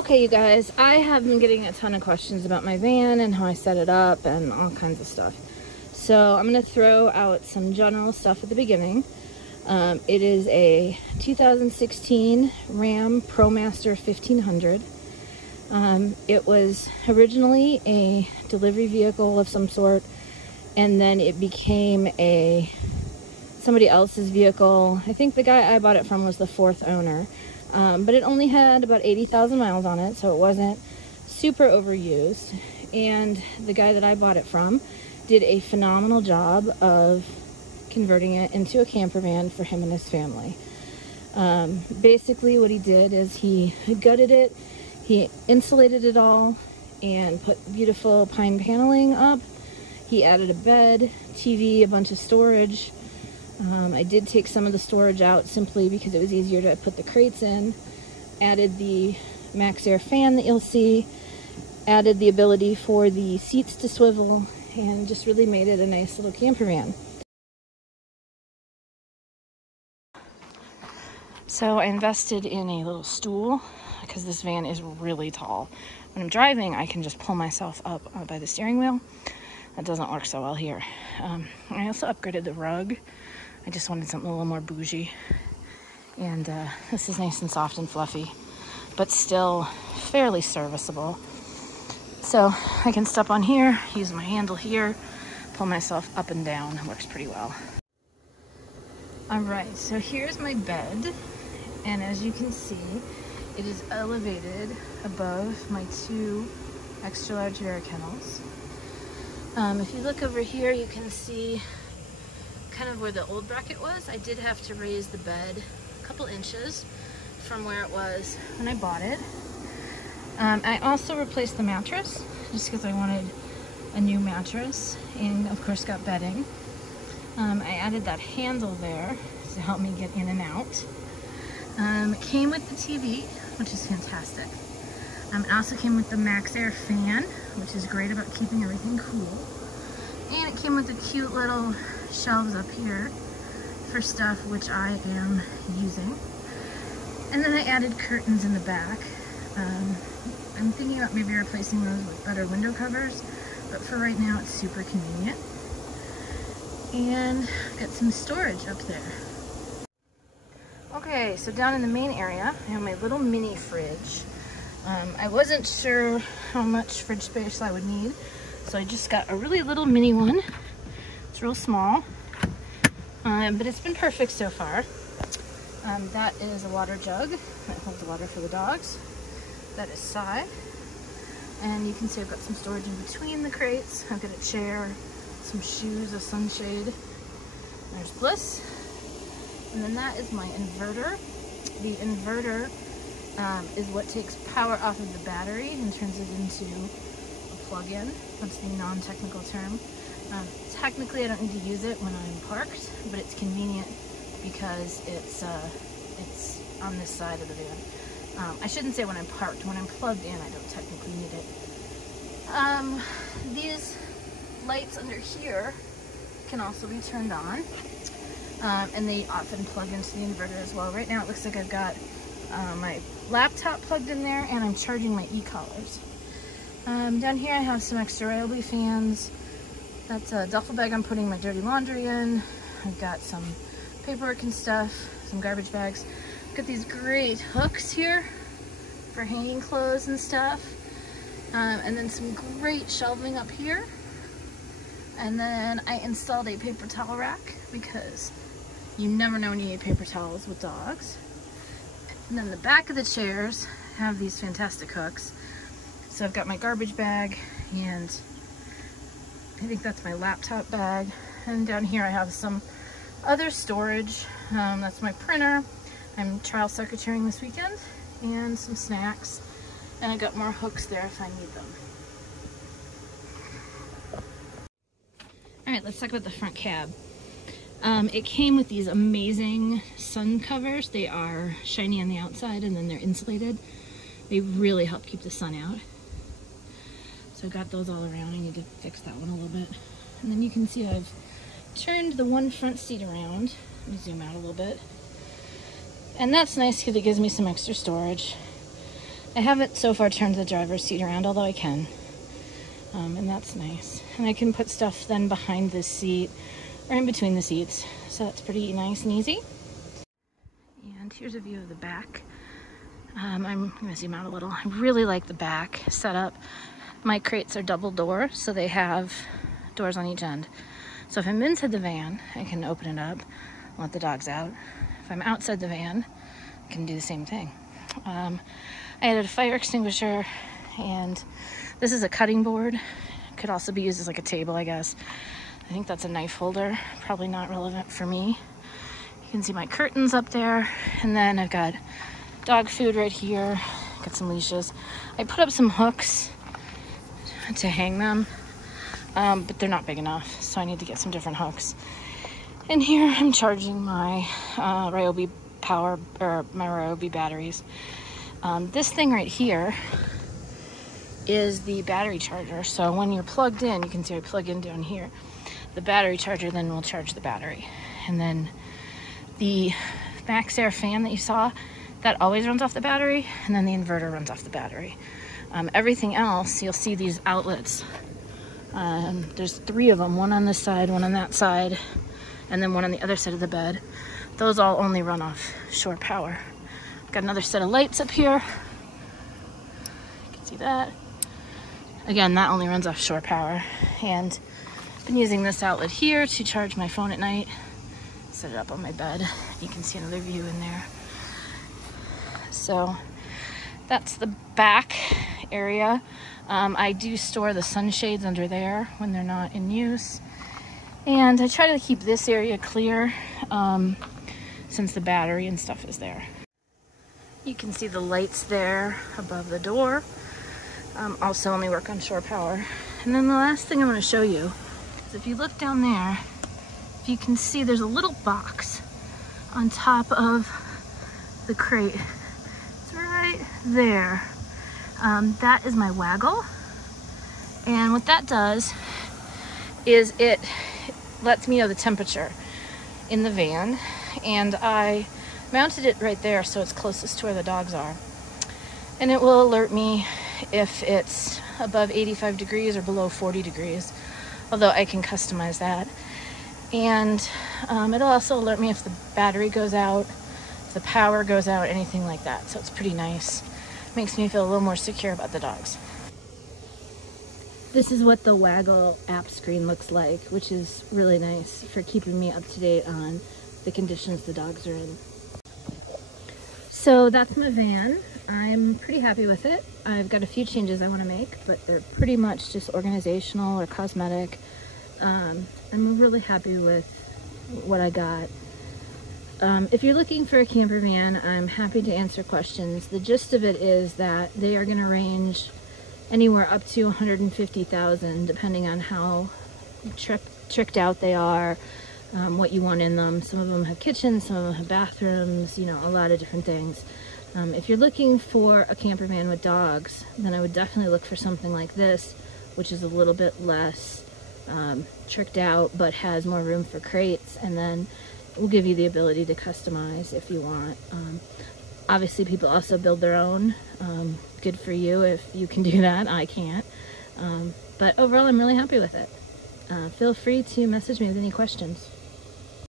Okay, you guys, I have been getting a ton of questions about my van and how I set it up and all kinds of stuff. So I'm going to throw out some general stuff at the beginning. It is a 2016 Ram ProMaster 1500. It was originally a delivery vehicle of some sort, and then it became somebody else's vehicle. I think the guy I bought it from was the fourth owner. But it only had about 80,000 miles on it, so it wasn't super overused. And the guy that I bought it from did a phenomenal job of converting it into a camper van for him and his family. Basically what he did is he gutted it, he insulated it all, and put beautiful pine paneling up. He added a bed, TV, a bunch of storage. I did take some of the storage out simply because it was easier to put the crates in. Added the MaxxAir fan that you'll see. Added the ability for the seats to swivel, and just really made it a nice little camper van. So I invested in a little stool because this van is really tall. When I'm driving, I can just pull myself up by the steering wheel. That doesn't work so well here. I also upgraded the rug. I just wanted something a little more bougie. And this is nice and soft and fluffy, but still fairly serviceable. So I can step on here, use my handle here, pull myself up and down. It works pretty well. All right, so here's my bed. And as you can see, it is elevated above my two extra large Vera kennels. If you look over here, you can see kind of where the old bracket was. I did have to raise the bed a couple inches from where it was when I bought it. I also replaced the mattress just because I wanted a new mattress, and of course got bedding. I added that handle there to help me get in and out. It came with the TV, which is fantastic. It also came with the MaxxAir fan, which is great about keeping everything cool. And it came with the cute little shelves up here for stuff which I am using. And then I added curtains in the back. I'm thinking about maybe replacing those with better window covers, but for right now it's super convenient. And got some storage up there. Okay, so down in the main area, I have my little mini fridge. I wasn't sure how much fridge space I would need, so I just got a really little mini one. It's real small, but it's been perfect so far. That is a water jug that holds water for the dogs. That is Si. And you can see I've got some storage in between the crates. I've got a chair, some shoes, a sunshade. There's Bliss. And then that is my inverter. The inverter is what takes power off of the battery and turns it into a plug-in. That's the non-technical term. Technically I don't need to use it when I'm parked, but it's convenient because it's on this side of the van. I shouldn't say when I'm parked. When I'm plugged in, I don't technically need it. These lights under here can also be turned on, and they often plug into the inverter as well. Right now it looks like I've got my laptop plugged in there, and I'm charging my e-collars. Down here I have some extra Ryobi fans. That's a duffel bag I'm putting my dirty laundry in. I've got some paperwork and stuff, some garbage bags. I've got these great hooks here for hanging clothes and stuff. And then some great shelving up here. And then I installed a paper towel rack because you never know when you need paper towels with dogs. And then the back of the chairs have these fantastic hooks. So I've got my garbage bag, and I think that's my laptop bag. And down here I have some other storage. That's my printer. I'm trial secretarying this weekend, and some snacks. And I got more hooks there if I need them. All right, let's talk about the front cab. It came with these amazing sun covers. They are shiny on the outside and then they're insulated. They really help keep the sun out. So I got those all around. I need to fix that one a little bit. And then you can see I've turned the one front seat around. Let me zoom out a little bit. And that's nice because it gives me some extra storage. I haven't so far turned the driver's seat around, although I can. And that's nice. And I can put stuff then behind this seat or in between the seats. So that's pretty nice and easy. And here's a view of the back. I'm gonna zoom out a little. I really like the back setup. My crates are double door, so they have doors on each end. So if I'm inside the van, I can open it up, let the dogs out. If I'm outside the van, I can do the same thing. I added a fire extinguisher, and this is a cutting board. Could also be used as like a table, I guess. I think that's a knife holder, probably not relevant for me. You can see my curtains up there, and then I've got dog food right here. Got some leashes. I put up some hooks to hang them, but they're not big enough, so I need to get some different hooks. And here I'm charging my Ryobi power, or my Ryobi batteries. This thing right here is the battery charger. So when you're plugged in, you can see I plug in down here. The battery charger then will charge the battery. And then the MaxxAir fan that you saw, that always runs off the battery, and then the inverter runs off the battery. Everything else, you'll see these outlets. There's 3 of them, one on this side, one on that side, and then one on the other side of the bed. Those all only run off shore power. Got another set of lights up here. You can see that. Again, that only runs off shore power. And I've been using this outlet here to charge my phone at night. Set it up on my bed. You can see another view in there. So that's the back area. I do store the sunshades under there when they're not in use. And I try to keep this area clear since the battery and stuff is there. You can see the lights there above the door. Also only work on shore power. And then the last thing I'm going to show you is if you look down there, if you can see there's a little box on top of the crate. It's right there. That is my Waggle. And what that does is it lets me know the temperature in the van, and I mounted it right there so it's closest to where the dogs are. And it will alert me if it's above 85 degrees or below 40 degrees, although I can customize that. And it'll also alert me if the battery goes out, if the power goes out, anything like that. So it's pretty nice. Makes me feel a little more secure about the dogs. This is what the Waggle app screen looks like, which is really nice for keeping me up to date on the conditions the dogs are in. So that's my van. I'm pretty happy with it. I've got a few changes I want to make, but they're pretty much just organizational or cosmetic. I'm really happy with what I got. If you're looking for a camper van, I'm happy to answer questions. The gist of it is that they are going to range anywhere up to 150,000, depending on how tricked out they are, what you want in them. Some of them have kitchens, some of them have bathrooms, you know, a lot of different things. If you're looking for a camper van with dogs, then I would definitely look for something like this, which is a little bit less tricked out, but has more room for crates, and then will give you the ability to customize if you want. Obviously, people also build their own. Good for you if you can do that. I can't. But overall, I'm really happy with it. Feel free to message me with any questions.